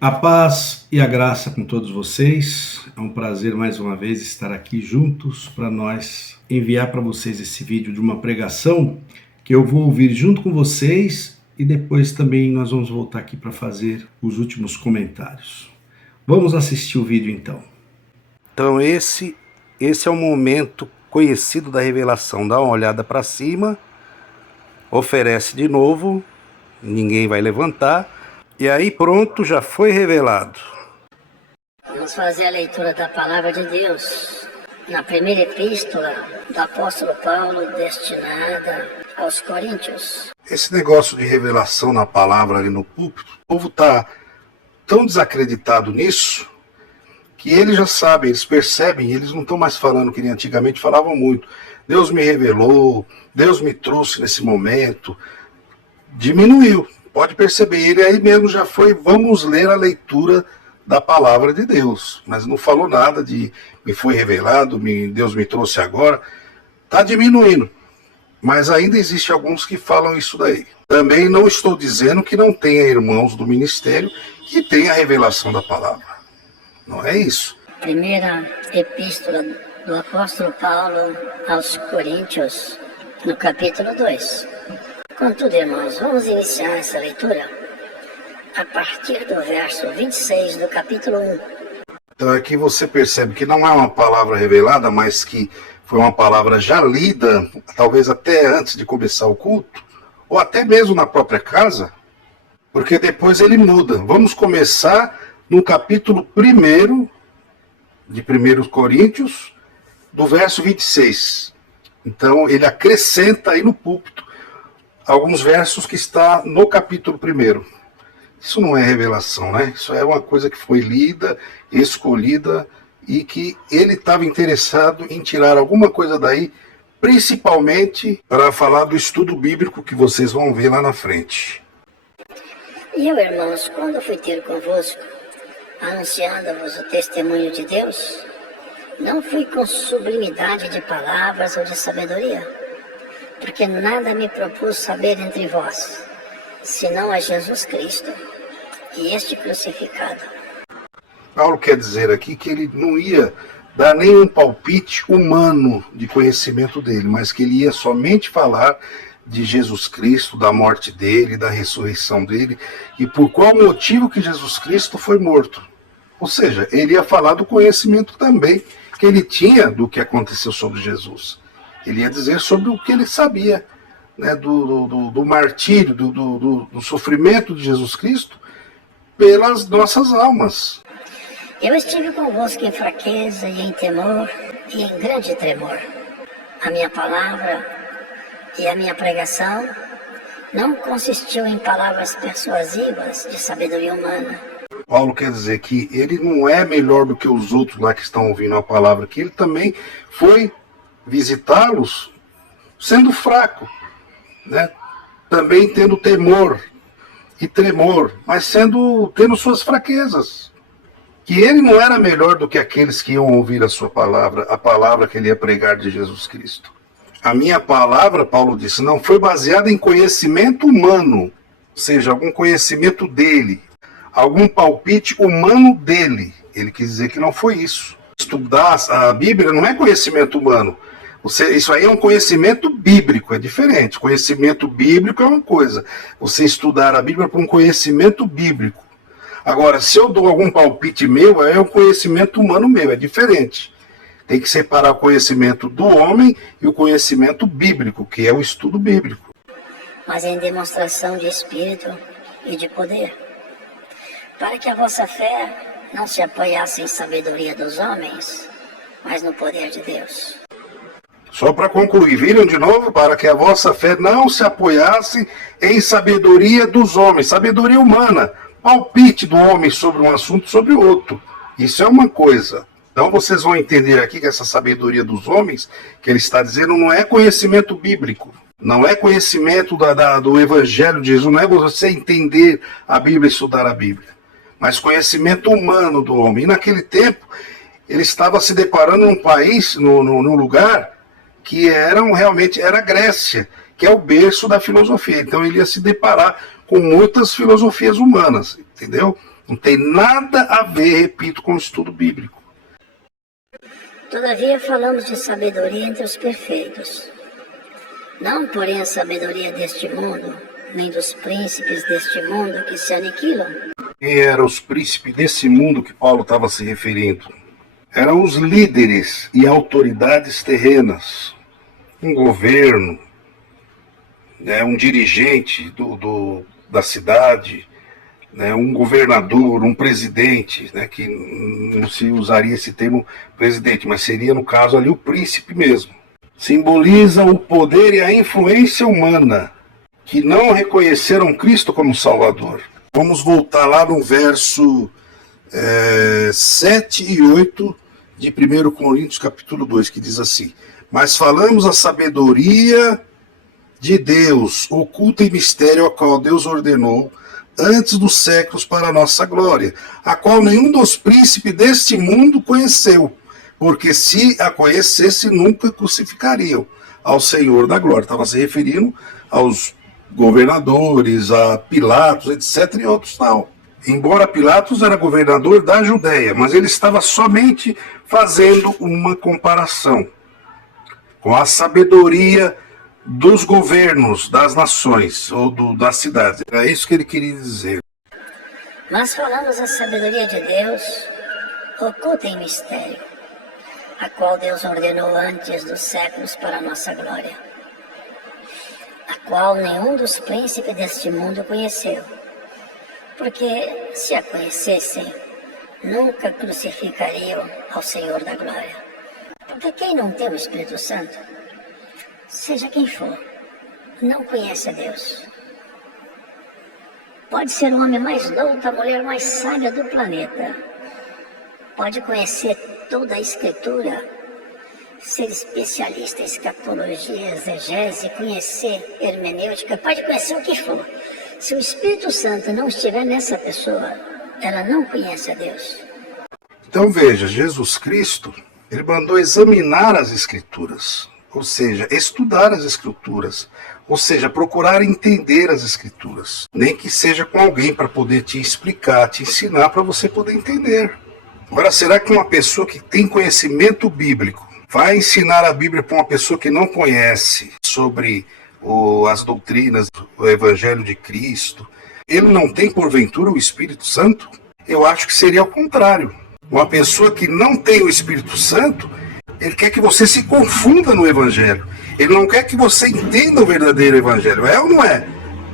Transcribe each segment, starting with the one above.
A paz e a graça com todos vocês. É um prazer mais uma vez estar aqui juntos para nós enviar para vocês esse vídeo de uma pregação que eu vou ouvir junto com vocês e depois também nós vamos voltar aqui para fazer os últimos comentários. Vamos assistir o vídeo então. Então esse é o momento conhecido da revelação. Dá uma olhada para cima, oferece de novo, ninguém vai levantar. E aí pronto, já foi revelado. Vamos fazer a leitura da Palavra de Deus na primeira epístola do apóstolo Paulo, destinada aos Coríntios. Esse negócio de revelação na palavra ali no púlpito, o povo está tão desacreditado nisso, que eles já sabem, eles percebem, eles não estão mais falando que nem antigamente falavam muito. Deus me revelou, Deus me trouxe nesse momento. Diminuiu. Pode perceber, ele aí mesmo já foi, vamos ler a leitura da palavra de Deus, mas não falou nada de me foi revelado, Deus me trouxe agora. Está diminuindo, mas ainda existe alguns que falam isso daí. Também não estou dizendo que não tenha irmãos do ministério que tenha a revelação da palavra, não é isso. Primeira epístola do apóstolo Paulo aos Coríntios, no capítulo 2. Contudo, irmãos, vamos iniciar essa leitura a partir do verso 26 do capítulo 1. Então aqui você percebe que não é uma palavra revelada, mas que foi uma palavra já lida, talvez até antes de começar o culto, ou até mesmo na própria casa, porque depois ele muda. Vamos começar no capítulo 1 de 1 Coríntios, do verso 26. Então ele acrescenta aí no púlpito alguns versos que está no capítulo 1. Isso não é revelação, né? Isso é uma coisa que foi lida, escolhida, e que ele estava interessado em tirar alguma coisa daí, principalmente para falar do estudo bíblico que vocês vão ver lá na frente. E eu, irmãos, quando fui ter convosco, anunciando-vos o testemunho de Deus, não fui com sublimidade de palavras ou de sabedoria, porque nada me propus saber entre vós, senão a Jesus Cristo e este crucificado. Paulo quer dizer aqui que ele não ia dar nenhum palpite humano de conhecimento dele, mas que ele ia somente falar de Jesus Cristo, da morte dele, da ressurreição dele, e por qual motivo que Jesus Cristo foi morto. Ou seja, ele ia falar do conhecimento também que ele tinha do que aconteceu sobre Jesus. Ele ia dizer sobre o que ele sabia, né, do martírio, do sofrimento de Jesus Cristo pelas nossas almas. Eu estive convosco em fraqueza e em temor e em grande tremor. A minha palavra e a minha pregação não consistiu em palavras persuasivas de sabedoria humana. Paulo quer dizer que ele não é melhor do que os outros lá que estão ouvindo a palavra, que ele também foi visitá-los sendo fraco, né? Também tendo temor e tremor, mas tendo suas fraquezas. Que ele não era melhor do que aqueles que iam ouvir a sua palavra, a palavra que ele ia pregar de Jesus Cristo. A minha palavra, Paulo disse, não foi baseada em conhecimento humano, ou seja, algum conhecimento dele, algum palpite humano dele. Ele quis dizer que não foi isso. Estudar a Bíblia não é conhecimento humano. Isso aí é um conhecimento bíblico, é diferente. Conhecimento bíblico é uma coisa. Você estudar a Bíblia para um conhecimento bíblico. Agora, se eu dou algum palpite meu, é um conhecimento humano meu, é diferente. Tem que separar o conhecimento do homem e o conhecimento bíblico, que é o estudo bíblico. Mas em demonstração de espírito e de poder, para que a vossa fé não se apoiasse em sabedoria dos homens, mas no poder de Deus. Só para concluir, viram de novo? Para que a vossa fé não se apoiasse em sabedoria dos homens, sabedoria humana, palpite do homem sobre um assunto, sobre o outro. Isso é uma coisa. Então vocês vão entender aqui que essa sabedoria dos homens, que ele está dizendo, não é conhecimento bíblico. Não é conhecimento do Evangelho de Jesus, não é você entender a Bíblia e estudar a Bíblia, mas conhecimento humano do homem. E naquele tempo, ele estava se deparando num país, num lugar que realmente era a Grécia, que é o berço da filosofia. Então ele ia se deparar com muitas filosofias humanas, entendeu? Não tem nada a ver, repito, com o estudo bíblico. Todavia falamos de sabedoria entre os perfeitos. Não, porém, a sabedoria deste mundo, nem dos príncipes deste mundo que se aniquilam. Quem eram os príncipes desse mundo que Paulo estava se referindo? Eram os líderes e autoridades terrenas. Um governo, né, um dirigente da cidade, né, um governador, um presidente, né, que não se usaria esse termo presidente, mas seria, no caso ali, o príncipe mesmo. Simboliza o poder e a influência humana, que não reconheceram Cristo como Salvador. Vamos voltar lá no verso 7 e 8 de 1 Coríntios capítulo 2, que diz assim: mas falamos a sabedoria de Deus, oculta em mistério, a qual Deus ordenou antes dos séculos para a nossa glória, a qual nenhum dos príncipes deste mundo conheceu, porque se a conhecesse, nunca crucificariam ao Senhor da glória. Estava se referindo aos governadores, a Pilatos, etc. e outros tal. Embora Pilatos era governador da Judéia, mas ele estava somente fazendo uma comparação com a sabedoria dos governos, das nações ou das cidades. Era isso que ele queria dizer. Mas falamos a sabedoria de Deus, oculta em mistério, a qual Deus ordenou antes dos séculos para a nossa glória, a qual nenhum dos príncipes deste mundo conheceu, porque se a conhecessem, nunca crucificariam ao Senhor da glória. Porque quem não tem o Espírito Santo, seja quem for, não conhece a Deus. Pode ser o homem mais douto, a mulher mais sábia do planeta. Pode conhecer toda a Escritura, ser especialista em escatologia, exegese, conhecer hermenêutica, pode conhecer o que for. Se o Espírito Santo não estiver nessa pessoa, ela não conhece a Deus. Então veja, Jesus Cristo, ele mandou examinar as Escrituras, ou seja, estudar as Escrituras, ou seja, procurar entender as Escrituras, nem que seja com alguém para poder te explicar, te ensinar para você poder entender. Agora, será que uma pessoa que tem conhecimento bíblico vai ensinar a Bíblia para uma pessoa que não conhece sobre as doutrinas, o Evangelho de Cristo? Ele não tem, porventura, o Espírito Santo? Eu acho que seria ao contrário. Uma pessoa que não tem o Espírito Santo, ele quer que você se confunda no Evangelho. Ele não quer que você entenda o verdadeiro Evangelho. É ou não é?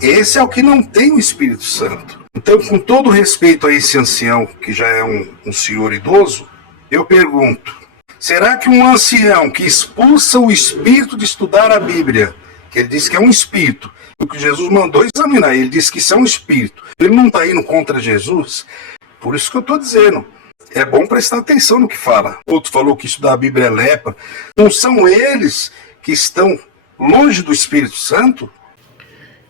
Esse é o que não tem o Espírito Santo. Então, com todo respeito a esse ancião, que já é um senhor idoso, eu pergunto, será que um ancião que expulsa o espírito de estudar a Bíblia, que ele diz que é um espírito, o que Jesus mandou examinar, ele disse que isso é um espírito, ele não está indo contra Jesus? Por isso que eu estou dizendo, é bom prestar atenção no que fala. Outro falou que estudar a Bíblia é lepra. Não são eles que estão longe do Espírito Santo?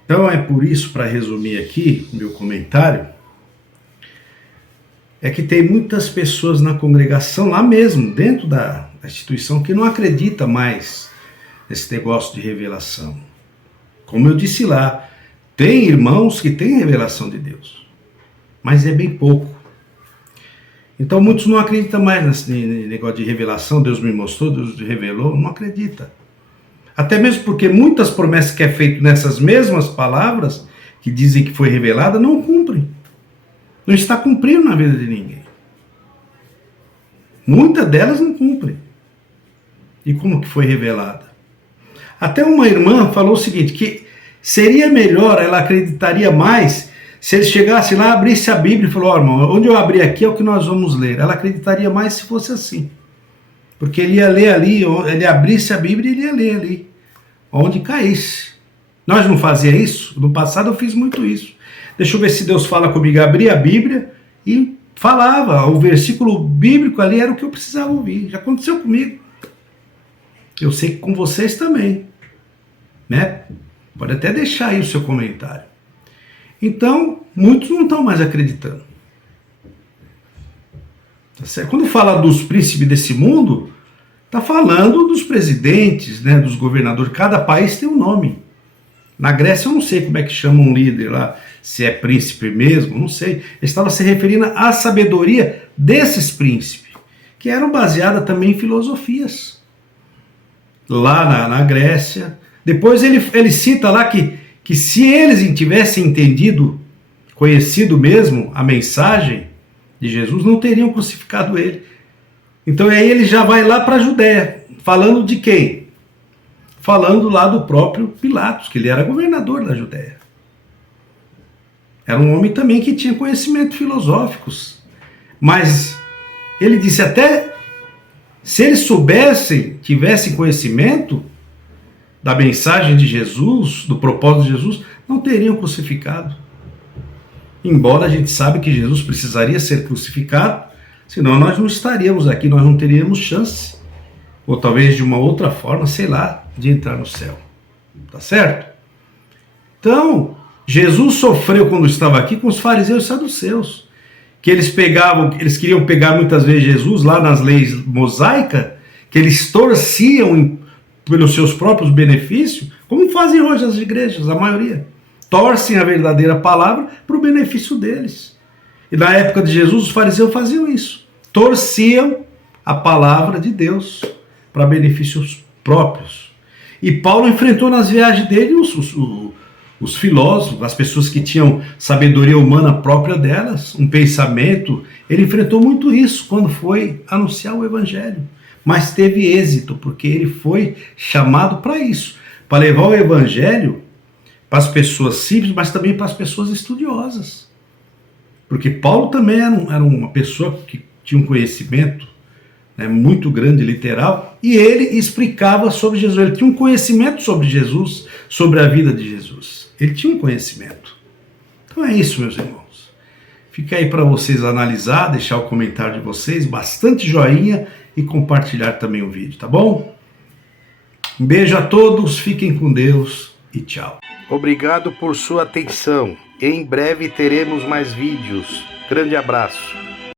Então é por isso, para resumir aqui meu comentário, é que tem muitas pessoas na congregação, lá mesmo, dentro da instituição, que não acredita mais nesse negócio de revelação. Como eu disse lá, tem irmãos que têm revelação de Deus, mas é bem pouco. Então muitos não acreditam mais nesse negócio de revelação, Deus me mostrou, Deus revelou, não acredita. Até mesmo porque muitas promessas que é feito nessas mesmas palavras, que dizem que foi revelada, não cumprem. Não está cumprindo na vida de ninguém. Muitas delas não cumprem. E como que foi revelada? Até uma irmã falou o seguinte, que seria melhor, ela acreditaria mais, se ele chegasse lá, abrisse a Bíblia e falou, ó, irmão, onde eu abri aqui é o que nós vamos ler. Ela acreditaria mais se fosse assim. Porque ele ia ler ali, ele abrisse a Bíblia e ele ia ler ali, onde caísse. Nós não fazia isso? No passado eu fiz muito isso. Deixa eu ver se Deus fala comigo. Abri a Bíblia e falava. O versículo bíblico ali era o que eu precisava ouvir. Já aconteceu comigo. Eu sei que com vocês também. Né? Pode até deixar aí o seu comentário. Então, muitos não estão mais acreditando. Tá certo? Quando fala dos príncipes desse mundo, está falando dos presidentes, né, dos governadores. Cada país tem um nome. Na Grécia eu não sei como é que chama um líder lá, se é príncipe mesmo, não sei. Ele estava se referindo à sabedoria desses príncipes, que eram baseadas também em filosofias. Lá na Grécia. Depois ele cita lá que se eles tivessem entendido, conhecido mesmo a mensagem de Jesus, não teriam crucificado ele. Então aí ele já vai lá para a Judéia, falando de quem? Falando lá do próprio Pilatos, que ele era governador da Judéia. Era um homem também que tinha conhecimentos filosóficos. Mas ele disse até, se eles soubessem, tivessem conhecimento da mensagem de Jesus, do propósito de Jesus, não teriam crucificado. Embora a gente sabe que Jesus precisaria ser crucificado, senão nós não estaríamos aqui, nós não teríamos chance, ou talvez de uma outra forma, sei lá, de entrar no céu. Tá certo? Então, Jesus sofreu quando estava aqui com os fariseus e saduceus, que eles queriam pegar muitas vezes Jesus lá nas leis mosaicas, que eles torciam pelos seus próprios benefícios, como fazem hoje as igrejas, a maioria. Torcem a verdadeira palavra para o benefício deles. E na época de Jesus, os fariseus faziam isso. Torciam a palavra de Deus para benefícios próprios. E Paulo enfrentou nas viagens dele os filósofos, as pessoas que tinham sabedoria humana própria delas, um pensamento. Ele enfrentou muito isso quando foi anunciar o evangelho. Mas teve êxito, porque ele foi chamado para isso, para levar o evangelho para as pessoas simples, mas também para as pessoas estudiosas. Porque Paulo também era uma pessoa que tinha um conhecimento, né, muito grande, literal, e ele explicava sobre Jesus. Ele tinha um conhecimento sobre Jesus, sobre a vida de Jesus. Ele tinha um conhecimento. Então é isso, meus irmãos. Fica aí para vocês analisar, deixar o comentário de vocês, bastante joinha e compartilhar também o vídeo, tá bom? Um beijo a todos, fiquem com Deus e tchau. Obrigado por sua atenção. Em breve teremos mais vídeos. Grande abraço.